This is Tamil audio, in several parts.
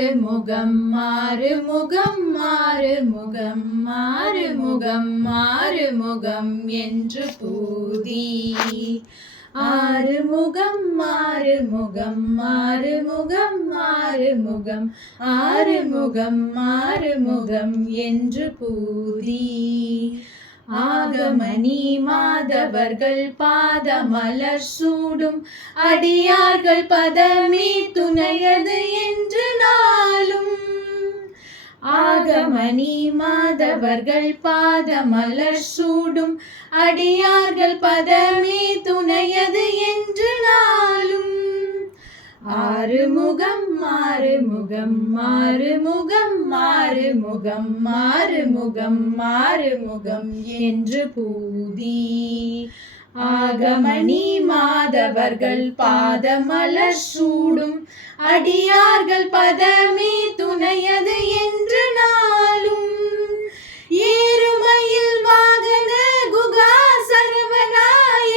மாறுமுகம் மாறுமுகம் மாறுமுகம் மாறுமுகம் மாறுமுகம் என்று பூதி ஆறுமுகம் மாறுமுகம் மாறுமுகம் மாறுமுகம் ஆறுமுகம் மாறுமுகம் என்று பூதி ஆகமணி மாதவர்கள் பாதமலர் சூடும் அடியார்கள் பதமே துணையது என்று நாளும் ஆகமணி மாதவர்கள் பாதமலர் சூடும் அடியார்கள் பதமே துணையது என்று நாளும் ஆறுமுகம் மாறுமுகம் மாறுமுகம் மாறுமுகம் மாறுமுகம் மாறுமுகம் என்று பூதி ஆகமணி மாதவர்கள் பாதமலர் சூடும் அடியார்கள் பதமே துணையது என்று நாளும் ஏறுமயில் வாகன குகா சரவணா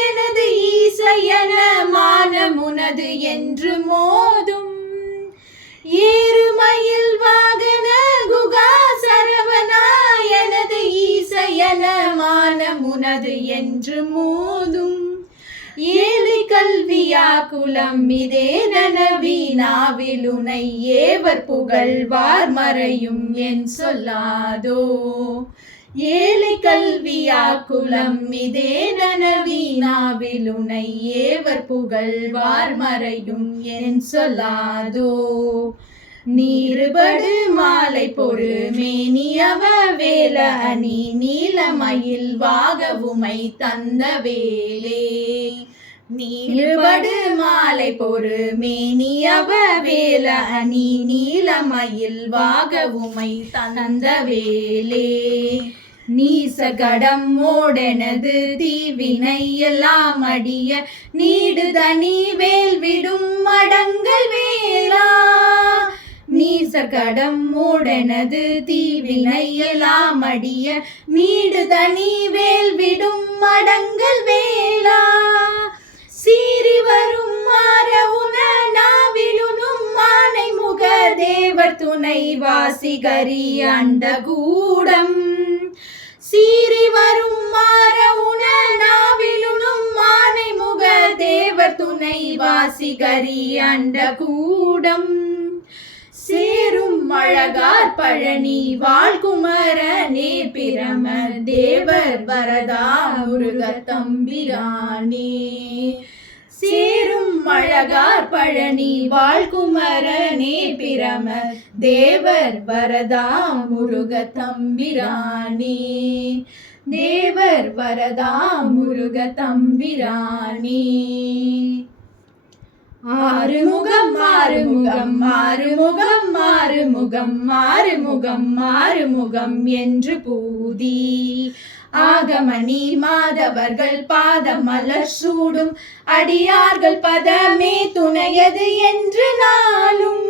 எனது ஈசையன மானமுனது என்று மோதும் ஏறுமயில் வாகன குகா சரவணா எனது ஈசையன மானமுனது என்று மோதும் ஏழை கல்வியா குலம் இதே நனவீனாவிலுனை ஏவர் புகழ்வார் மறையும் என் சொல்லாதோ ஏழை கல்வியா குலம் இதே நனவீனாவிலுனை ஏவர் புகழ்வார் மறையும் என் சொல்லாதோ நீருபடு மாலை பொறு மேனியவ வேல அணி நீலமயில் வாகவுமை தந்த வேலே நீருபடு மாலை பொறு மேனியவ வேல அணி நீலமயில் வாகவுமை தந்த வேலே நீசகடம் மோடெனது தீவினை எல்லாம் அடிய நீடுதனி வேல் விடும் மடங்கள் வேளா நீசகடம் மூடனது தீவினை எல்லாம் அடிய நீடுதனி வேல் விடும் மடங்கள் வேளா சீறி வரும் மாறவுன நாவிலுனும் மானை முக தேவர் துணை வாசிகரி அண்டகூடம் சீறி வரும் மாறவுன நாவிலுனும் மானை முக தேவர் துணை வாசிகரி அண்டகூடம் சேரும் அழகார் பழனி வாழ்குமரனே பிரம தேவர் வரதா முருகத்தம்பிரானே சேரும் அழகார் பழனி வாழ்குமரனே பிரம தேவர் வரதா முருகத்தம்பிரானே தேவர் வரதா முருகத்தம்பிரானே ஆறுமுகம் மாறுமுகம் மாறுமுகம் மாறுமுகம் மாறுமுகம் மாறுமுகம் என்று பூதி ஆகமணி மாதவர்கள் பாதமலர் சூடும் அடியார்கள் பதமே துணையது என்று நாளும்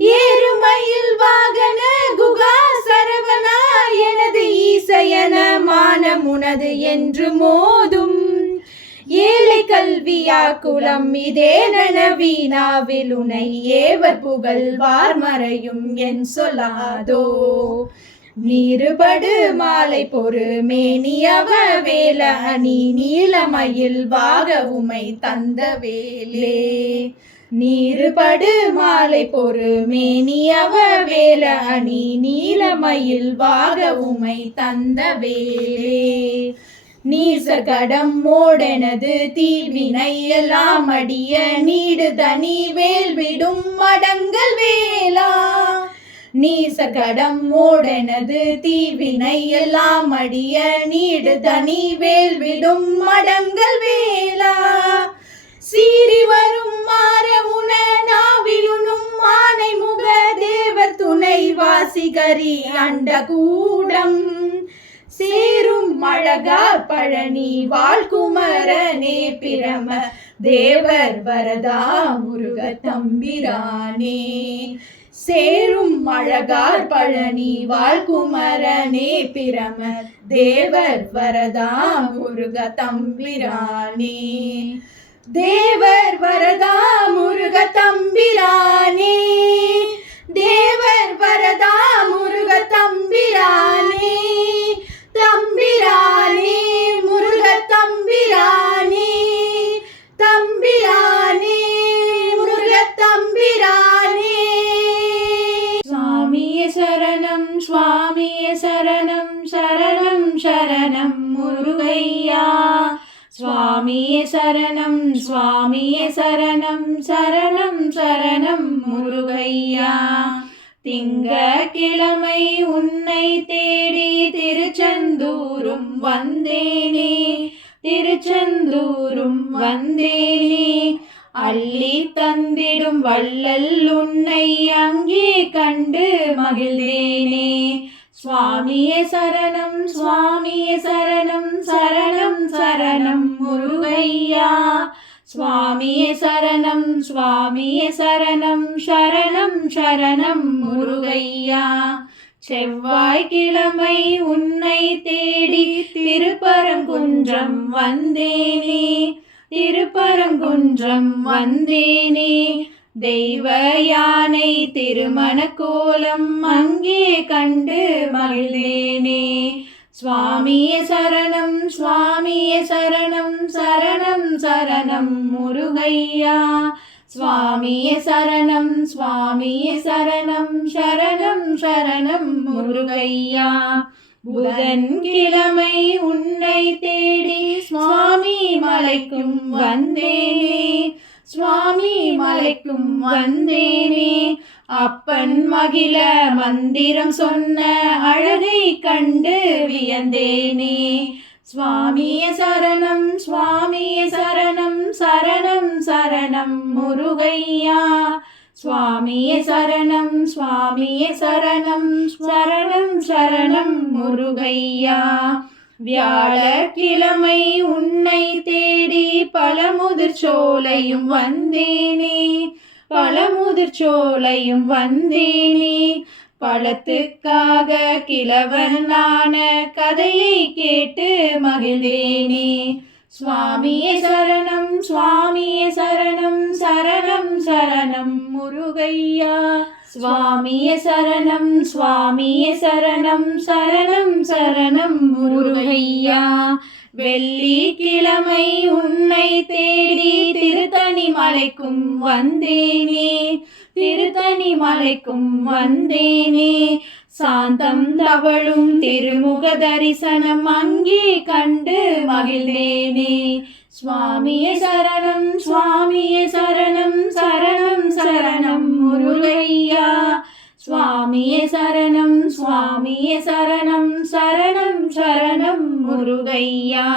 ஏறுமயில் வாகன குகா சரவணா எனது ஈசையன மானமுனது என்று மோதும் ஏழை கல்வியா குலம் இதே நனவீனாவிலுனை ஏவர் புகழ்வார் மறையும் என் சொல்லாதோ நீருபடு மாலை பொறு மேனியவ வேல அணி நீலமயில் வாகவுமை தந்த வேலே நீருபடு மாலை பொறு மேனியவ வேல அணி நீலமயில் வாகவுமை தந்த வேலே நீசகடம் மோடெனது தீவினை எல்லாம் அடிய நீடுதனி வேல் விடும் மடங்கள் வேளா நீசகடம் மோடெனது தீவினை எல்லாம் அடிய நீடுதனி வேல் விடும் மடங்கள் வேளா சீறி வரும் மாறவுன நாவிலுனும் மானை முக தேவர் துணை வாசிகரி அண்டகூடம் சேரும் அழகார் பழனி வாழ்குமரனே பிரம தேவர் வரதா முருகத்தம்பிரானே சேரும் அழகார் பழனி வாழ்குமரனே பிரம தேவர் வரதா முருகத்தம்பிரானே தேவர் வரதா முருகத்தம்பிரானே சரணம் சுவாமியே சரணம் சரணம் சரணம் முருகையா. திங்கட்கிழமை உன்னை தேடி திருச்செந்தூரும் வந்தேனே, திருச்செந்தூரும் வந்தேனே. அள்ளி தந்திடும் வள்ளல் உன்னை அங்கே கண்டு மகிழ்ந்தேனே. சுவாமியே சரணம் சுவாமியே சரணம் சரணம் சரணம் முருகையா. சுவாமியே சரணம் சுவாமியே சரணம் சரணம் சரணம் முருகையா. செவ்வாய்க்கிழமை உன்னை தேடி திருப்பரங்குன்றம் வந்தேனே, திருப்பரங்குன்றம் வந்தேனே. தெய்வ யானை திருமண கோலம் அங்கே கண்டு மகிழ்ந்தேனே. சுவாமியே சரணம் சுவாமியே சரணம் சரணம் சரணம் முருகையா. சுவாமியே சரணம் சுவாமியே சரணம் சரணம் சரணம் முருகையா. புதன்கிழமை உன்னை தேடி சுவாமி மலைக்கும் வந்தேனே, சுவாமி மலைக்கும் வந்தேனே. அப்பன் மகிழ மந்திரம் சொன்ன அழகை கண்டு வியந்தேனே. சுவாமியே சரணம் சுவாமியே சரணம் சரணம் சரணம் முருகையா. சுவாமியே சரணம் சுவாமியே சரணம் சரணம் சரணம் முருகையா. வியாழக்கிழமை உன்னை தேடி பழமுதிர் சோலையும் வந்தேனே, பழமுதிர் சோலையும் வந்தேனே. பழத்துக்காக கிழவனான கதையை கேட்டு மகிழ்ந்தேனே. சுவாமியே சரணம் சுவாமியே சரணம் சரணம் சரணம் முருகையா. சுவாமியே சரணம் சுவாமியே சரணம் சரணம் சரணம் முருகையா. வெள்ளிக்கிழமை உன்னை தேடி திருத்தணி மலைக்கும் வந்தேனே, திருத்தணி மலைக்கும் வந்தேனே. சாந்தம் தவழும் திருமுக தரிசனம் அங்கே கண்டு மகிழ்ந்தேனே. சுவாமியே சரணம் சுவாமியே சரணம் சரணம் சரணம் முருகையா. சுவாமியே சரணம் சுவாமியே சரணம் சரணம் சரணம் முருகையா.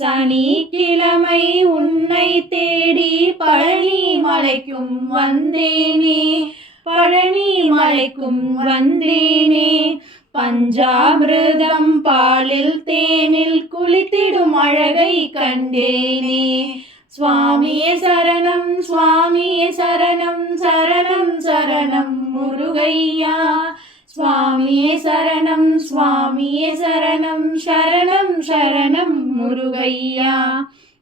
சனிக்கிழமை உன்னை தேடி பழனி மலைக்கும் வந்தேனே, பழனி மலைக்கும் வந்தேனே. பஞ்சாமிர்தம் பாலில் தேனில் குளித்திடும் அழகை கண்டேனே. சுவாமியே சரணம் சுவாமியே சரணம் சரணம் சரணம் முருகையா. சுவாமியே சரணம் சுவாமியே சரணம் சரணம் சரணம் முருகையா.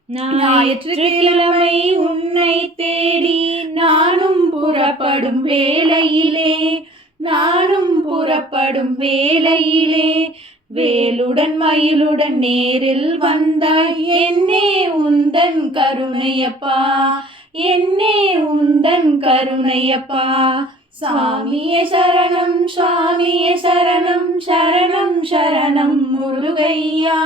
ஞாயிற்றுக்கிழமை உன்னை தேடி நானும் புறப்படும் வேளையிலே, நானும் புறப்படும் வேளையிலே. வேலுடன் மயிலுடன் நேரில் வந்தாய் என்னே உந்தன் கருணையப்பா, என்னே உந்தன் கருணையப்பா. சாமியே சரணம் சாமியே சரணம் சரணம் சரணம் முருகையா.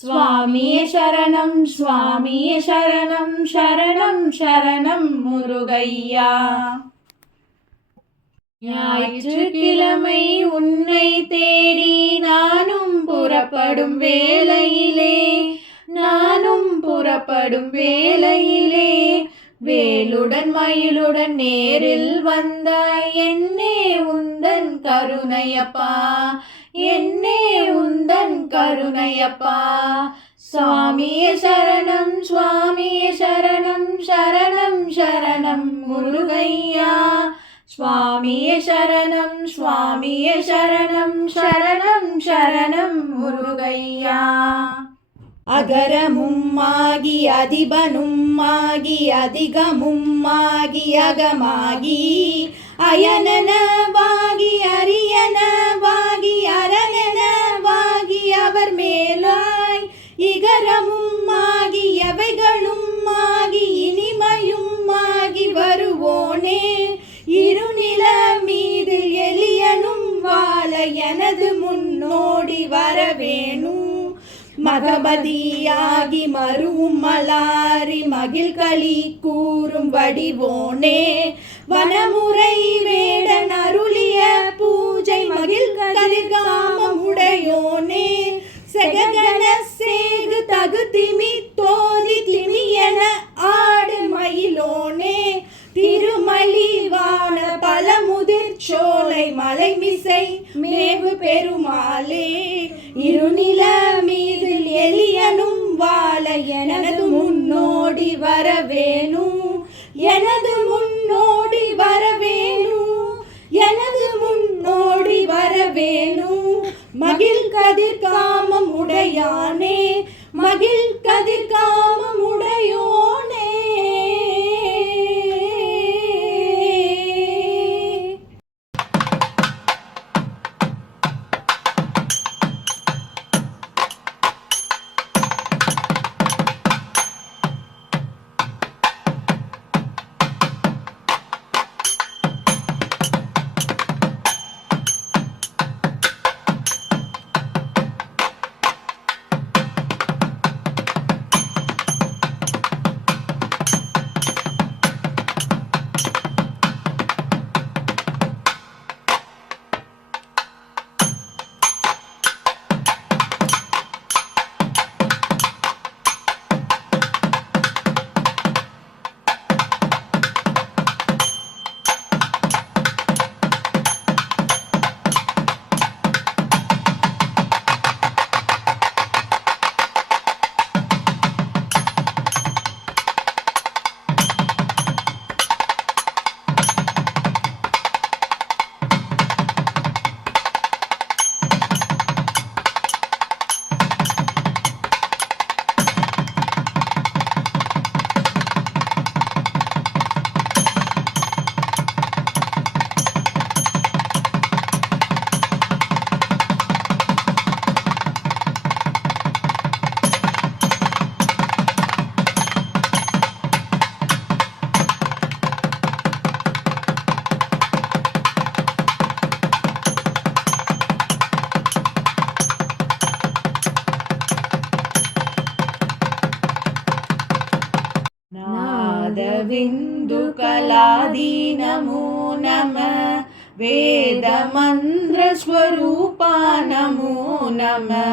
சுவாமியே சரணம் சுவாமியே சரணம் சரணம் சரணம் முருகையா. ஞாயிற்றுக்கிழமை உன்னை தேடி நானும் புறப்படும் வேளையிலே, நானும் புறப்படும் வேளையிலே. வேலுடன் மயிலுடன் நேரில் வந்தாய் என்னே உந்தன் கருணையப்பா, என்னே உந்தன் கருணையப்பா. சுவாமியே சரணம் சுவாமியே சரணம் சரணம் சரணம் முருகையா. சுவாமியே சரணம் சுவாமியே சரணம் சரணம் சரணம் முருகையா. அகரமும்மாகி அதிபனும்மாகி அதிகமும்மாகி அகமாகி அயனனவாகி அரியனவாகி அரணனவாகி அவர் மேலாய் இகரமும்மாகி எவைகளும்மாகி இனிமையும்மாகி வருவோனே. இருநில மீது எளியனும் வாழ எனது முன்னோடி வரவேணும். மகபதியாகி மருவும் மலாரி மகிழ்களி கூறும் வடிவோனே வனமுறை வேடன் அருளிய பூஜை மகிழ் கதிர்காமம் உடையோனே செககன சேகு தகு திமி தோதி திமியன ஆடு மயிலோனே திருமலிவான பழமுதிர் சோலை மலைமிசை மேவு பெருமாளே இருநில மீது எளியனும் வாழ எனது முன்னோடி வரவேணும் எனது முன்னோடி வரவேணும் எனது முன்னோடி வரவேணும் மகிழ் கதிர் காமம் உடையானே மகிழ் கதிர் காமம் உடையோனே. नादबिन्दु कलादि नमो नमः वेदमन्त्रस्वरूपा नमो नमः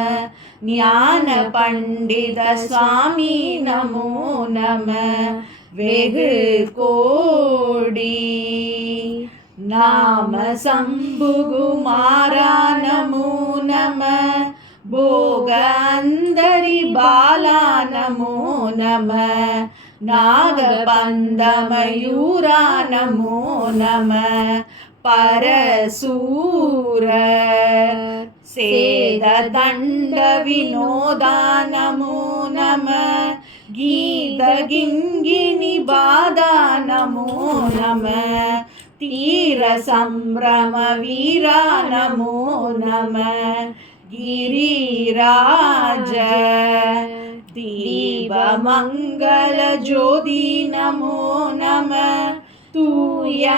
ज्ञानपण्डित स्वामी नमो नमः वेगु कोडी नाम शम्भुकुमारा नमो नमः भोगान्तरि बाला नमो नमः नागबन्धमयूरा नमो नमः परशूर सेददण्डविनोदा नमो नमः गीतगिङ्गिनिबाधा नमो नमः तीरसम्भ्रमवीरा नमो नमः गिरिराज दीपमङ्गलज्योति नमो नमः तूयम्बललीला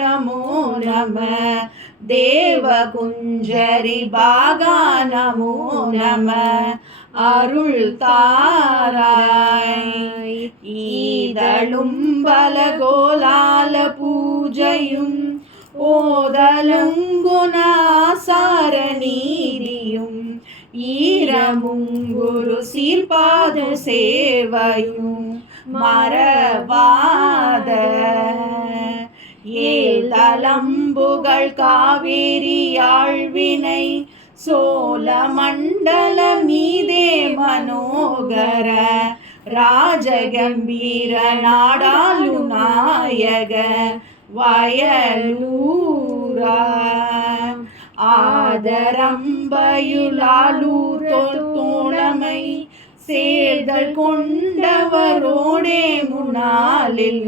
नमो नमः देवकुञ्जरि भागा नमो नमः அருள் தாராய் ஈதழும்பல கோலால பூஜையும் ஓதலுங்குணாசார நீதியும் ஈரமுங்குரு சீர்பாது சேவையும் மறவாத ஏதலம்புகள் காவேரி ஆழ்வினை சோழமண்டல மீதே மனோகர ராஜகம்பீர நாடாளு நாயக வயலூரா ஆதரம்பயுளாலூர் தோழமை சேர்தல் கொண்டவரோடே முன்னாளில்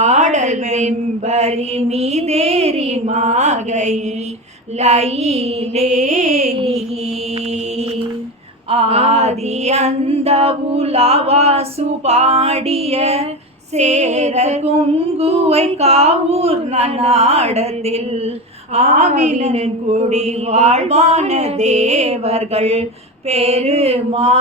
ஆடல் வெம்பரி மீதேறி மாகை லயிலேகி ஆதி அந்த உலாவாசு பாடிய சேர குங்குவை காவூர் நாடத்தில் ஆவிலன் குடி வாழ்வான தேவர்கள் பெருமாளே.